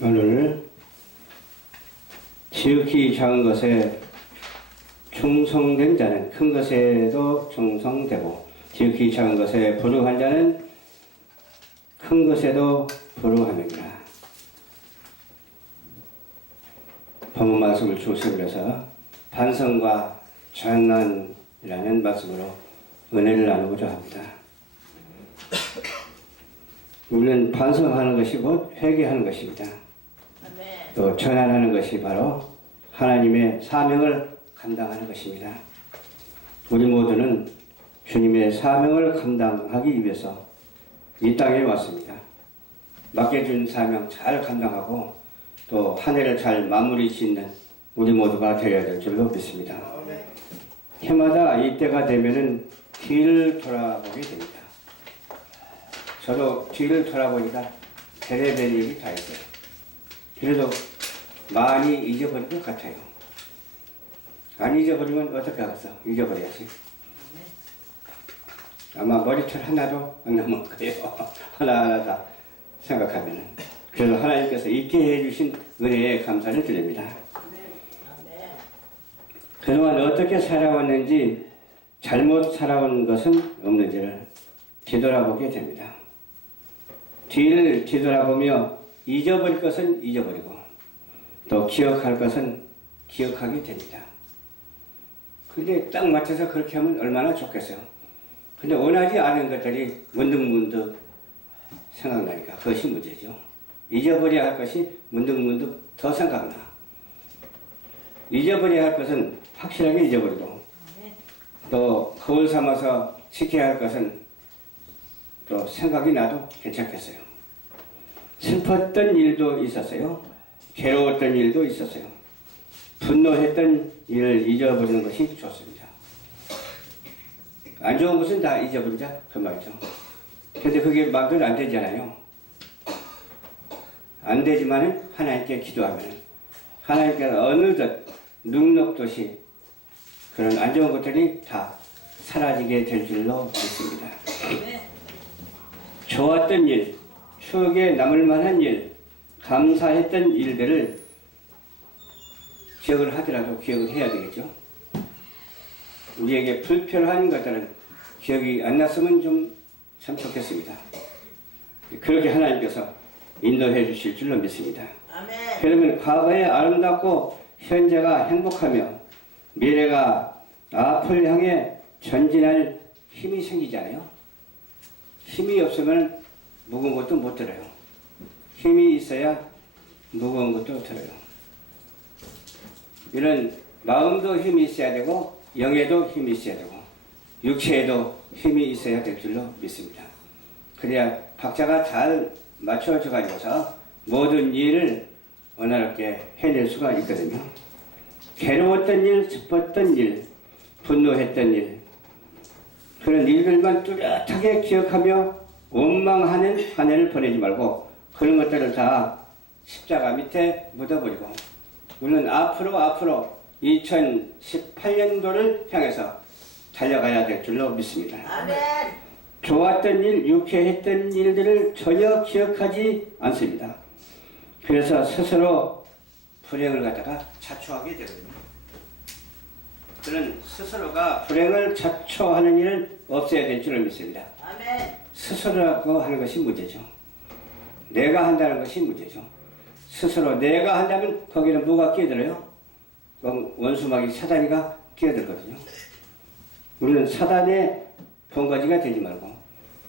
오늘 지극히 작은 것에 충성된 자는 큰 것에도 충성되고, 지극히 작은 것에 불응한 자는 큰 것에도 불응하느니라. 본문 말씀을 중심으로 해서 반성과 전환이라는 말씀으로 은혜를 나누고자 합니다. 우리는 반성하는 것이 곧 회개하는 것입니다. 또 전환하는 것이 바로 하나님의 사명을 감당하는 것입니다. 우리 모두는 주님의 사명을 감당하기 위해서 이 땅에 왔습니다. 맡겨준 사명 잘 감당하고 또 한 해를 잘 마무리 짓는 우리 모두가 되어야 될 줄로 믿습니다. 해마다 이때가 되면은 뒤를 돌아보게 됩니다. 저도 뒤를 돌아보니까 베레벨 일이 다 있어요. 그래도 많이 잊어버릴 것 같아요. 안 잊어버리면 어떻게 하겠어? 잊어버려야지. 아마 머리털 하나도 안 남을 거예요. 하나하나 다 생각하면은. 그래서 하나님께서 잊게 해주신 은혜에 감사를 드립니다. 그동안 어떻게 살아왔는지, 잘못 살아온 것은 없는지를 뒤돌아보게 됩니다. 뒤를 뒤돌아보며 잊어버릴 것은 잊어버리고 또 기억할 것은 기억하게 됩니다. 근데 딱 맞춰서 그렇게 하면 얼마나 좋겠어요. 근데 원하지 않은 것들이 문득문득 생각나니까 그것이 문제죠. 잊어버려야 할 것이 문득문득 더 생각나. 잊어버려야 할 것은 확실하게 잊어버리고 또 거울 삼아서 지켜야 할 것은 또 생각이 나도 괜찮겠어요. 슬펐던 일도 있었어요. 괴로웠던 일도 있었어요. 분노했던 일을 잊어버리는 것이 좋습니다. 안 좋은 것은 다 잊어버리자 그 말이죠. 근데 그게 마음대로 안 되잖아요. 안 되지만은 하나님께 기도하면 하나님께서 어느덧 눅눅듯이 그런 안 좋은 것들이 다 사라지게 될 줄로 믿습니다. 좋았던 일, 추억에 남을 만한 일, 감사했던 일들을 기억을 하더라도 기억을 해야 되겠죠. 우리에게 불편한 것들은 기억이 안 났으면 좀 참 좋겠습니다. 그렇게 하나님께서 인도해 주실 줄로 믿습니다. 아멘. 그러면 과거에 아름답고 현재가 행복하며 미래가 앞을 향해 전진할 힘이 생기잖아요. 힘이 없으면 무거운 것도 못 들어요. 힘이 있어야 무거운 것도 들어요. 이런 마음도 힘이 있어야 되고 영에도 힘이 있어야 되고 육체에도 힘이 있어야 될 줄로 믿습니다. 그래야 박자가 잘 맞춰져 가지고서 모든 일을 원활하게 해낼 수가 있거든요. 괴로웠던 일, 슬펐던 일, 분노했던 일, 그런 일들만 뚜렷하게 기억하며 원망하는 한 해를 보내지 말고 그런 것들을 다 십자가 밑에 묻어버리고 우리는 앞으로 2018년도를 향해서 달려가야 될 줄로 믿습니다. 아멘. 좋았던 일, 유쾌했던 일들을 전혀 기억하지 않습니다. 그래서 스스로 불행을 갖다가 자초하게 되거든요. 그런 스스로가 불행을 자초하는 일을 없애야 될 줄을 믿습니다. 아멘. 스스로라고 하는 것이 문제죠. 내가 한다는 것이 문제죠. 스스로 내가 한다면 거기는 뭐가 끼어들어요? 원수마귀 사단이가 끼어들거든요. 우리는 사단의 본거지가 되지 말고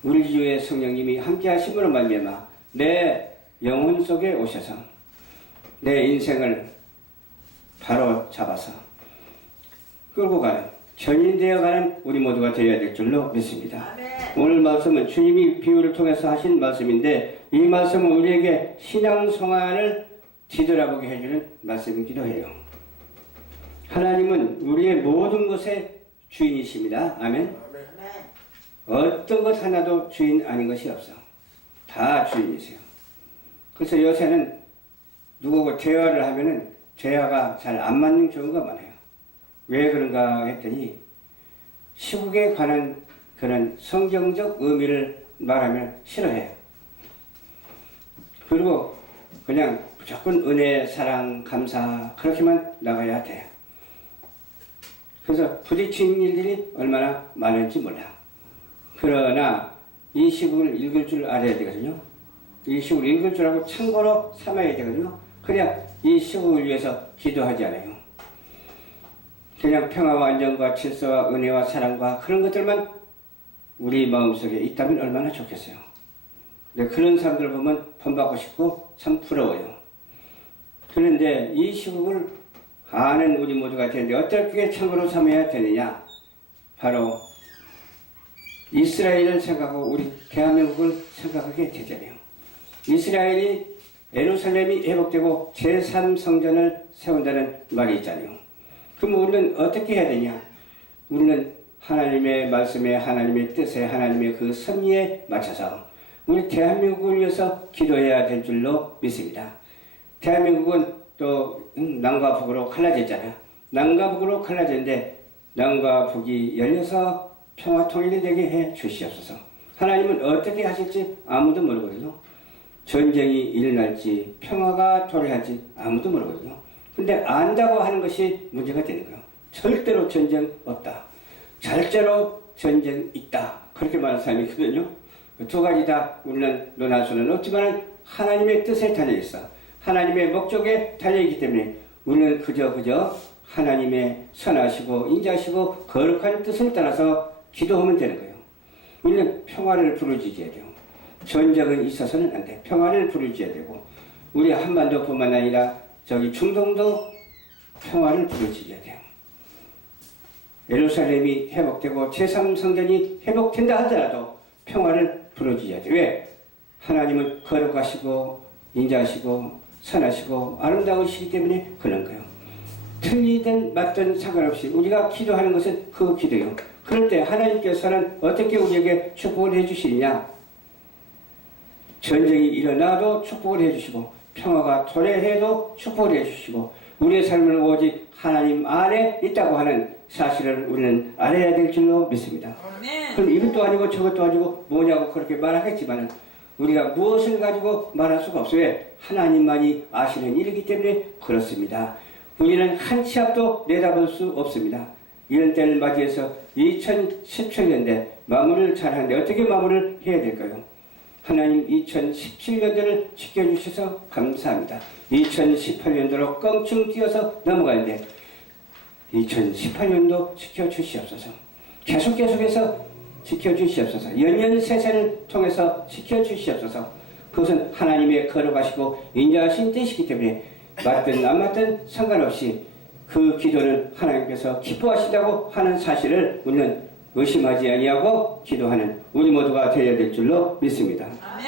우리 주의 성령님이 함께 하심으로 말미암아 내 영혼 속에 오셔서 내 인생을 바로 잡아서 끌고 가는 견인되어 가는 우리 모두가 되어야 될 줄로 믿습니다. 아멘. 오늘 말씀은 주님이 비유를 통해서 하신 말씀인데 이 말씀은 우리에게 신앙 성안을 뒤돌아보게 해주는 말씀이기도 해요. 하나님은 우리의 모든 것의 주인이십니다. 아멘. 어떤 것 하나도 주인 아닌 것이 없어. 다 주인이세요. 그래서 요새는 누구하고 대화를 하면은 대화가 잘 안 맞는 경우가 많아요. 왜 그런가 했더니 시국에 관한 그런 성경적 의미를 말하면 싫어해요. 그리고 그냥 무조건 은혜, 사랑, 감사 그렇게만 나가야 돼. 그래서 부딪히는 일들이 얼마나 많은지 몰라. 그러나 이 시국을 읽을 줄 알아야 되거든요. 이 시국을 읽을 줄 알고 참고로 삼아야 되거든요. 그래야 이 시국을 위해서 기도하지 않아요. 그냥 평화와 안정과 질서와 은혜와 사랑과 그런 것들만 우리 마음속에 있다면 얼마나 좋겠어요. 근데 그런 사람들 보면 본받고 싶고 참 부러워요. 그런데 이 시국을 아는 우리 모두가 되는데 어떻게 참고로 삼아야 되느냐? 바로 이스라엘을 생각하고 우리 대한민국을 생각하게 되잖아요. 이스라엘이 예루살렘이 회복되고 제3성전을 세운다는 말이 있잖아요. 그럼 우리는 어떻게 해야 되냐? 우리는 하나님의 말씀에 하나님의 뜻에 하나님의 그 섭리에 맞춰서 우리 대한민국을 위해서 기도해야 될 줄로 믿습니다. 대한민국은 또 남과 북으로 갈라졌잖아요. 남과 북으로 갈라졌는데 남과 북이 열려서 평화 통일이 되게 해 주시옵소서. 하나님은 어떻게 하실지 아무도 모르거든요. 전쟁이 일어날지 평화가 도래할지 아무도 모르거든요. 근데 안다고 하는 것이 문제가 되는 거예요. 절대로 전쟁 없다. 절대로 전쟁 있다. 그렇게 말하는 사람이 있거든요. 두 가지 다 우리는 논할 수는 없지만 하나님의 뜻에 달려있어. 하나님의 목적에 달려있기 때문에 우리는 그저 하나님의 선하시고 인자하시고 거룩한 뜻을 따라서 기도하면 되는 거예요. 우리는 평화를 부르짖어야 돼요. 전쟁은 있어서는 안 돼. 평화를 부르짖어야 되고 우리 한반도뿐만 아니라 저기 중동도 평화를 부르짖어야 돼요. 예루살렘이 회복되고 제3성전이 회복된다 하더라도 평화를 부르짖어야 돼요. 왜? 하나님은 거룩하시고 인자하시고 선하시고 아름다우시기 때문에 그런 거예요. 틀리든 맞든 상관없이 우리가 기도하는 것은 그 기도예요. 그럴 때 하나님께서는 어떻게 우리에게 축복을 해주시느냐? 전쟁이 일어나도 축복을 해주시고 평화가 도래해도 축복을 해주시고 우리의 삶은 오직 하나님 안에 있다고 하는 사실을 우리는 알아야 될 줄로 믿습니다. 그럼 이것도 아니고 저것도 아니고 뭐냐고 그렇게 말하겠지만 우리가 무엇을 가지고 말할 수가 없어요. 왜? 하나님만이 아시는 일이기 때문에 그렇습니다. 우리는 한 치 앞도 내다볼 수 없습니다. 이런 때를 맞이해서 2017년대 마무리를 잘하는데 어떻게 마무리를 해야 될까요? 하나님 2017년도를 지켜주셔서 감사합니다. 2018년도로 껑충 뛰어서 넘어가는데 2018년도 지켜주시옵소서. 계속해서 지켜주시옵소서. 연년세세를 통해서 지켜주시옵소서. 그것은 하나님의 거룩하시고 인자하신 뜻이기 때문에 맞든 안 맞든 상관없이 그 기도는 하나님께서 기뻐하신다고 하는 사실을 우리는 의심하지 아니하고 기도하는 우리 모두가 되어야 될 줄로 믿습니다. 아멘.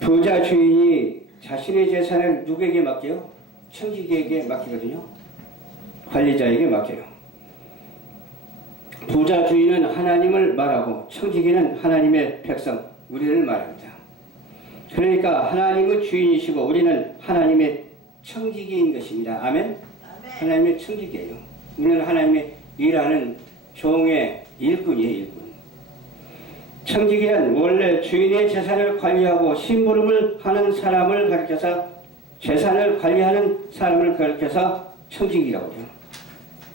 부자 주인이 자신의 재산을 누구에게 맡겨요? 청지기에게 맡기거든요. 관리자에게 맡겨요. 부자 주인은 하나님을 말하고 청지기는 하나님의 백성, 우리를 말합니다. 그러니까 하나님은 주인이시고 우리는 하나님의 청지기인 것입니다. 아멘? 아멘. 하나님의 청지기예요. 우리는 하나님의 일하는 종의 일꾼이에요. 일꾼. 청지기는 원래 주인의 재산을 관리하고 심부름을 하는 사람을 가리켜서 재산을 관리하는 사람을 가리켜서 청지기라고 해요.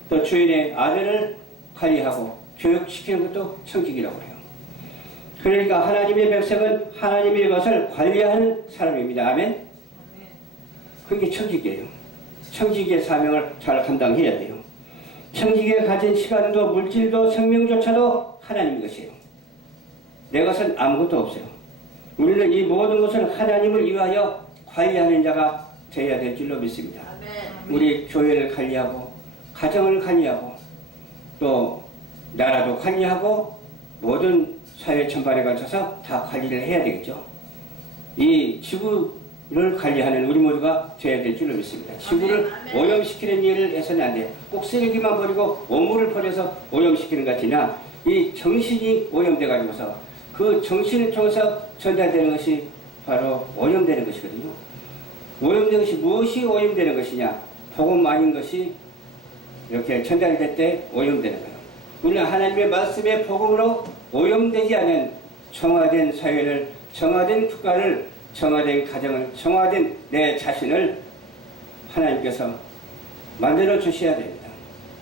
또 주인의 아들을 관리하고 교육시키는 것도 청지기라고 해요. 그러니까 하나님의 백성은 하나님의 것을 관리하는 사람입니다. 아멘? 그게 청지기예요. 청지기의 사명을 잘 감당해야 돼요. 청지기가 가진 시간도 물질도 생명조차도 하나님 것이에요. 내 것은 아무것도 없어요. 우리는 이 모든 것을 하나님을 위하여 관리하는 자가 되어야 될 줄로 믿습니다. 우리 교회를 관리하고 가정을 관리하고 또 나라도 관리하고 모든 사회 전반에 걸쳐서 다 관리를 해야 되겠죠. 이 지구를 관리하는 우리 모두가 되어야 될 줄로 믿습니다. 지구를 오염시키는 일을 해서는 안 돼요. 꼭 쓰레기만 버리고 오물을 버려서 오염시키는 것 같으나 이 정신이 오염돼 가지고서 그 정신을 통해서 전달되는 것이 바로 오염되는 것이거든요. 오염되는 것이 무엇이 오염되는 것이냐? 복음 아닌 것이 이렇게 전달될 때 오염되는 거예요. 우리는 하나님의 말씀의 복음으로 오염되지 않은 정화된 사회를, 정화된 국가를 정화된 가정을, 정화된 내 자신을 하나님께서 만들어 주셔야 됩니다.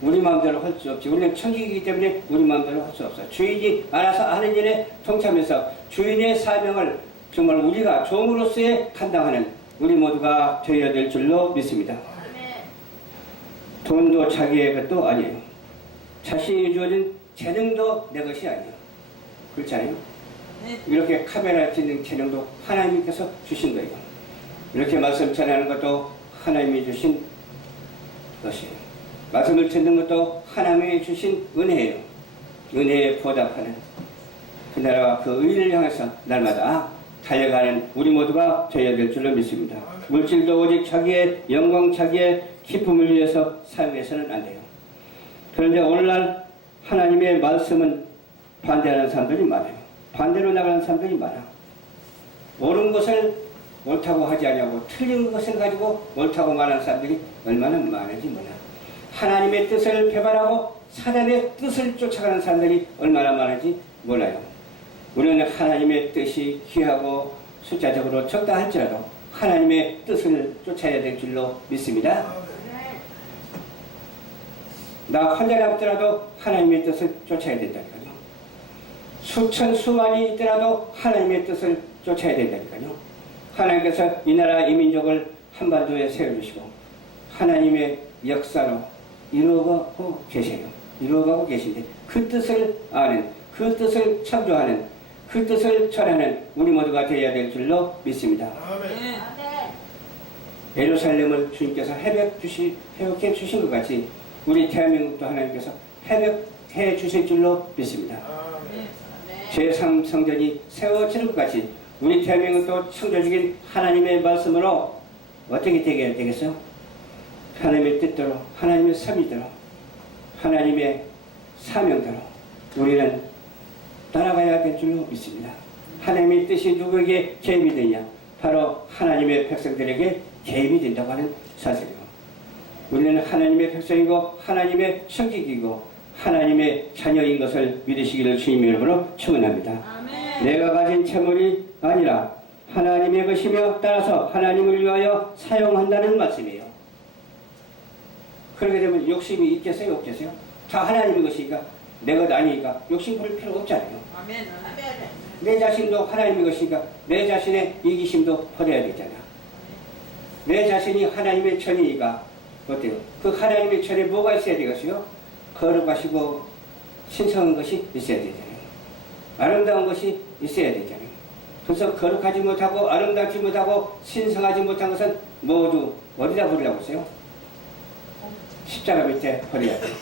우리 마음대로 할 수 없지. 우리는 천국이기 때문에 우리 마음대로 할 수 없어. 주인이 알아서 하는 일에 동참해서 주인의 사명을 정말 우리가 종으로서의 감당하는 우리 모두가 되어야 될 줄로 믿습니다. 돈도 자기의 것도 아니에요. 자신이 주어진 재능도 내 것이 아니에요. 그렇잖아요. 이렇게 카메라 찍는 재능도 하나님께서 주신 거예요. 이렇게 말씀 전하는 것도 하나님이 주신 것이에요. 말씀을 듣는 것도 하나님이 주신 은혜예요. 은혜에 보답하는 그 나라와 그 의를 향해서 날마다 달려가는 우리 모두가 되어야 될 줄로 믿습니다. 물질도 오직 자기의 영광, 자기의 기쁨을 위해서 사용해서는 안 돼요. 그런데 오늘날 하나님의 말씀은 반대하는 사람들이 많아요. 반대로 나가는 사람들이 많아. 옳은 것을 옳다고 하지 않냐고 틀린 것을 가지고 옳다고 말하는 사람들이 얼마나 많은지 몰라. 하나님의 뜻을 배반하고 사단의 뜻을 쫓아가는 사람들이 얼마나 많은지 몰라요. 우리는 하나님의 뜻이 귀하고 숫자적으로 적다 할지라도 하나님의 뜻을 쫓아야 될 줄로 믿습니다. 나 혼자 남더라도 하나님의 뜻을 쫓아야 된다니까요. 수천 수만이 있더라도 하나님의 뜻을 쫓아야 된다니까요. 하나님께서 이 나라 이 민족을 한반도에 세워주시고 하나님의 역사로 이루어가고 계세요. 이루어가고 계신데 그 뜻을 아는, 그 뜻을 창조하는, 그 뜻을 전하는 우리 모두가 되어야 될 줄로 믿습니다. 아멘. 예루살렘을 주님께서 회복해 주신 것 같이 우리 대한민국도 하나님께서 회복해 주실 줄로 믿습니다. 제3성전이 세워지는 것 같이 우리 대한민국도 창조주신 하나님의 말씀으로 어떻게 되겠어요? 하나님의 뜻대로, 하나님의 섭리대로, 하나님의 사명대로 우리는 따라가야 될 줄로 믿습니다. 하나님의 뜻이 누구에게 개입이 되냐? 바로 하나님의 백성들에게 개입이 된다고 하는 사실이고, 우리는 하나님의 백성이고 하나님의 성직이고 하나님의 자녀인 것을 믿으시기를 주님의 이름으로 축원합니다. 아멘. 내가 가진 재물이 아니라 하나님의 것이며 따라서 하나님을 위하여 사용한다는 말씀이에요. 그렇게 되면 욕심이 있겠어요? 없겠어요? 다 하나님의 것이니까 내 것 아니니까 욕심 부릴 필요 없잖아요. 아멘. 내 자신도 하나님의 것이니까 내 자신의 이기심도 버려야 되잖아. 내 자신이 하나님의 천이니까 어때요? 그 하나님의 천에 뭐가 있어야 되겠어요? 거룩하시고 신성한 것이 있어야 되잖아요. 아름다운 것이 있어야 되잖아요. 그래서 거룩하지 못하고 아름답지 못하고 신성하지 못한 것은 모두 어디다 버리라고 했어요? 십자가 밑에 버려야 돼요.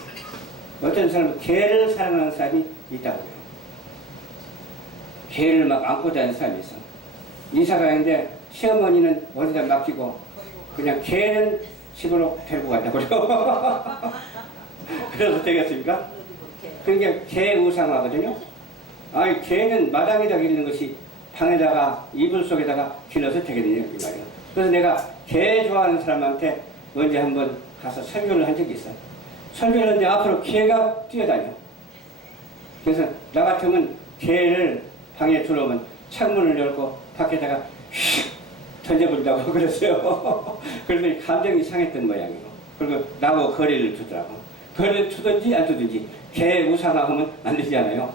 어떤 사람은 개를 사랑하는 사람이 있다고 해요. 개를 막 안고 다니는 사람이 있어. 이사 가는데 시어머니는 어디다 맡기고 그냥 개는 집으로 데리고 간다고 그래요. 그래서 되겠습니까? 그러니까 개 우상하거든요. 아니 개는 마당에다 기르는 것이 방에다가 이불 속에다가 길러서 되겠네요, 이 말이에요. 그래서 내가 개 좋아하는 사람한테 언제 한번 가서 설교를 한 적이 있어요. 설교를 하는데 앞으로 개가 뛰어다녀. 그래서 나 같으면 개를 방에 들어오면 창문을 열고 밖에다가 휙 던져버린다고 그랬어요. 그러더니 감정이 상했던 모양이에요. 그리고 나하고 거리를 두더라고. 거리를 두든지 안 두든지 개 우상화하면 안 되잖아요.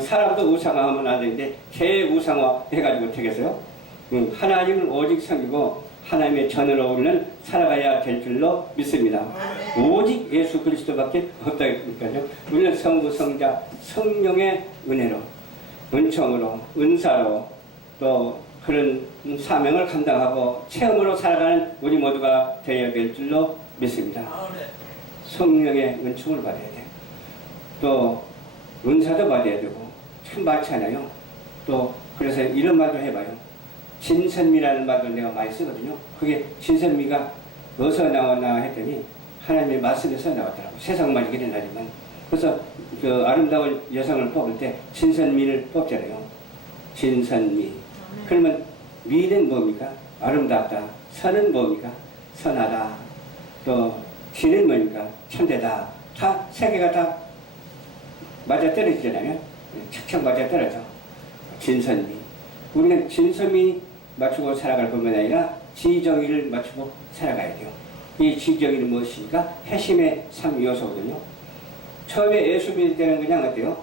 사람도 우상화하면 안 되는데 개 우상화 해가지고 되겠어요? 하나님을 오직 섬기고 하나님의 전으로 우리는 살아가야 될 줄로 믿습니다. 오직 예수 그리스도밖에 없다니까요. 우리는 성부, 성자, 성령의 은혜로, 은총으로, 은사로 또 그런 사명을 감당하고 체험으로 살아가는 우리 모두가 되어야 될 줄로 믿습니다. 성령의 은총을 받아야 돼. 또 은사도 받아야 되고 참 많잖아요. 또 그래서 이런 말도 해봐요. 진선미라는 말도 내가 많이 쓰거든요. 그게 진선미가 어디서 나왔나 했더니 하나님의 말씀에서 나왔더라고. 세상 말이긴 하지만. 그래서 그 아름다운 여성을 뽑을 때 진선미를 뽑잖아요. 진선미. 그러면 미는 뭡니까? 아름답다. 선은 뭡니까? 선하다. 또 지는 뭡니까? 참되다. 다 세 개가 다 맞아떨어지잖아요. 착착 맞아떨어져. 진선미. 우리는 진선미 맞추고 살아갈 뿐만 아니라 지정의를 맞추고 살아가야 돼요. 이 지정의는 무엇입니까? 회심의 3요소거든요. 처음에 예수빌 때는 그냥 어때요?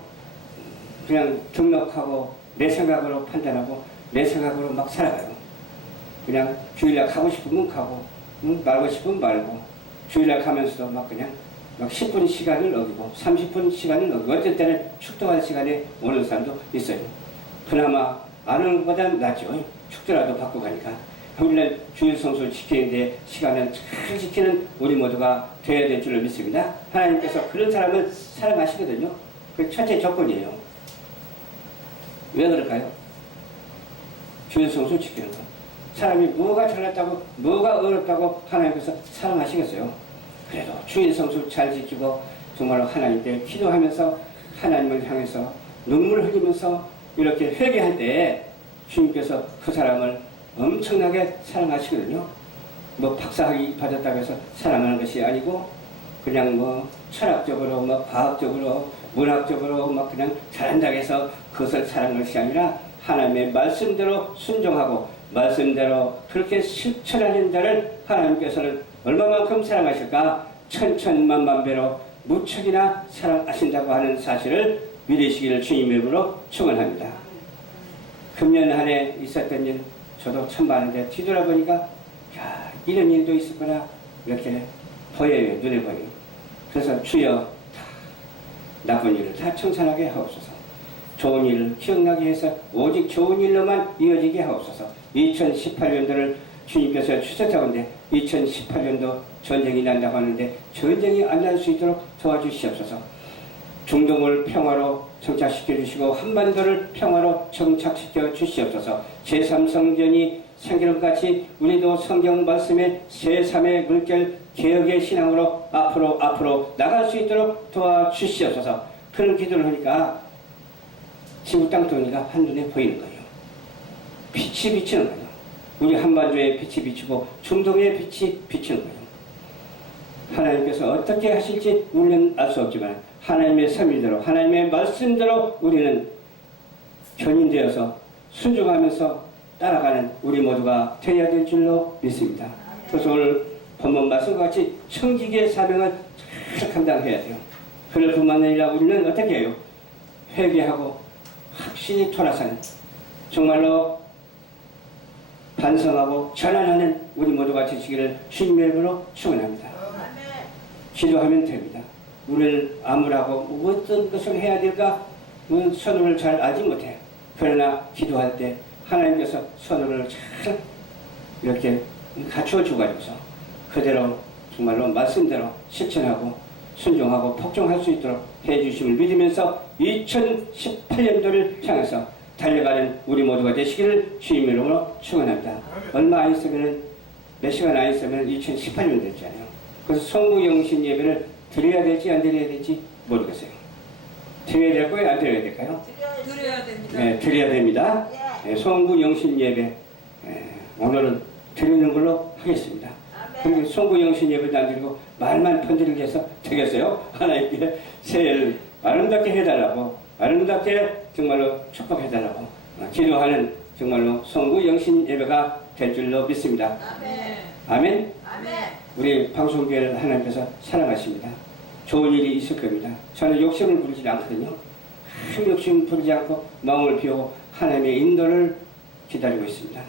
그냥 등록하고 내 생각으로 판단하고 내 생각으로 막 살아가요. 그냥 주일날 가고 싶으면 가고 말고 싶으면 말고 주일날 가면서도 막 그냥 막 10분 시간을 어기고 30분 시간을 어기고 어떨 때는 축도할 시간에 오는 사람도 있어요. 그나마 안 오는 것보다는 낫죠. 축도라도 받고 가니까. 우리는 주일 성수를 지키는데 시간을 잘 지키는 우리 모두가 되어야 될 줄로 믿습니다. 하나님께서 그런 사람을 사랑하시거든요. 그 첫째 조건이에요. 왜 그럴까요? 주일 성수 지키는 거. 사람이 뭐가 잘났다고 뭐가 어렵다고 하나님께서 사랑하시겠어요. 그래도 주일 성수 잘 지키고 정말로 하나님께 기도하면서 하나님을 향해서 눈물을 흘리면서 이렇게 회개할 때 주님께서 그 사람을 엄청나게 사랑하시거든요. 뭐 박사학위 받았다고 해서 사랑하는 것이 아니고 그냥 뭐 철학적으로 뭐 과학적으로 문학적으로 막 그냥 잘한다고 해서 그것을 사랑하는 것이 아니라 하나님의 말씀대로 순종하고 말씀대로 그렇게 실천하는 자를 하나님께서는 얼마만큼 사랑하실까? 천천만만배로 무척이나 사랑하신다고 하는 사실을 믿으시기를 주님의 이름으로 축원합니다. 금년 한 해 있었던 일 저도 참 많은데 뒤돌아보니까 야, 이런 일도 있었구나 이렇게 보여요. 눈에 보여요. 그래서 주여 나쁜 일을 다 청산하게 하옵소서. 좋은 일을 기억나게 해서 오직 좋은 일로만 이어지게 하옵소서. 2018년도를 주님께서 주셨다는데 2018년도 전쟁이 난다고 하는데 전쟁이 안 날 수 있도록 도와주시옵소서. 중동을 평화로 정착시켜 주시고 한반도를 평화로 정착시켜 주시옵소서. 제3성전이 생기는 것 같이 우리도 성경 말씀의 제3의 물결 개혁의 신앙으로 앞으로 나갈 수 있도록 도와주시옵소서. 그런 기도를 하니까 지구 땅덩이가 한눈에 보이는 거예요. 빛이 비치는 거예요. 우리 한반도에 빛이 비치고 중동에 빛이 비치는 거예요. 하나님께서 어떻게 하실지 우리는 알 수 없지만 하나님의 섭리대로 하나님의 말씀대로 우리는 견인되어서 순종하면서 따라가는 우리 모두가 되어야 될 줄로 믿습니다. 그래서 오늘 본문 말씀과 같이 청지기의 사명을 잘 감당해야 돼요. 그럴 뿐만 아니라 우리는 어떻게 해요? 회개하고 확실히 돌아서는 정말로 반성하고 전환하는 우리 모두가 되시기를 주님의 이름으로 축원합니다. 기도하면 됩니다. 우리를 아무라고 어떤 것을 해야 될까 선호를 잘 알지 못해요. 그러나 기도할 때 하나님께서 선호를 잘 이렇게 갖추어 주가지고서 그대로 정말로 말씀대로 실천하고 순종하고 복종할 수 있도록 해주심을 믿으면서 2018년도를 향해서 달려가는 우리 모두가 되시기를 주님의 이름으로 축원합니다. 얼마 안 있으면 몇 시간 안 있으면 2018년 됐잖아요. 그래서 성부영신 예배를 드려야 될지 안 드려야 될지 모르겠어요. 드려야 될 거예요? 안 드려야 될까요? 드려야 됩니다. 네, 드려야 됩니다. 네, 성부영신 예배 오늘은 드리는 걸로 하겠습니다. 그리고 성부영신 예배도 안 드리고 말만 편지를 해서 되겠어요? 하나님께 새해를 아름답게 해달라고 아름답게 정말로 축복해달라고 기도하는 정말로 성부영신 예배가 될 줄로 믿습니다. 아멘. 우리 방송교회를 하나님께서 사랑하십니다. 좋은 일이 있을 겁니다. 저는 욕심을 부리지 않거든요. 큰 욕심 부리지 않고 마음을 비우고 하나님의 인도를 기다리고 있습니다.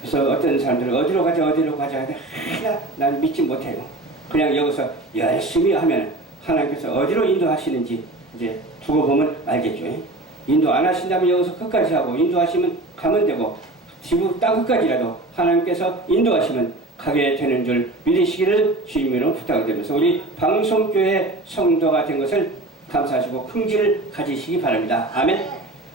그래서 어떤 사람들은 어디로 가자 하는데 난 믿지 못해요. 그냥 여기서 열심히 하면 하나님께서 어디로 인도하시는지 이제 두고 보면 알겠죠. 인도 안 하신다면 여기서 끝까지 하고 인도하시면 가면 되고 지구 땅 끝까지라도 하나님께서 인도하시면 가게 되는 줄 믿으시기를 주님으로 부탁을 드리면서 우리 방송교회 성도가 된 것을 감사하시고 긍지를 가지시기 바랍니다. 아멘.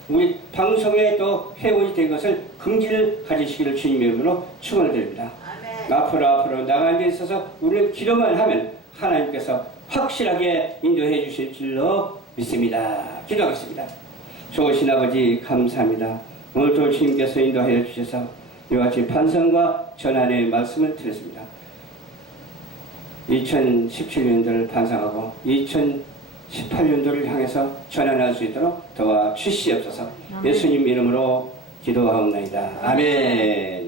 우리 방송에 또 회원이 된 것을 긍지를 가지시기를 주님의 이름으로 축원을 드립니다. 앞으로 나가는 데 있어서 우리는 기도만 하면 하나님께서 확실하게 인도해 주실 줄로 믿습니다. 기도하겠습니다. 좋으신 아버지 감사합니다. 오늘도 주님께서 인도하여 주셔서 이와 같이 반성과 전환의 말씀을 드렸습니다. 2017년도를 반성하고 2018년도를 향해서 전환할 수 있도록 도와주시옵소서. 예수님 이름으로 기도하옵나이다. 아멘.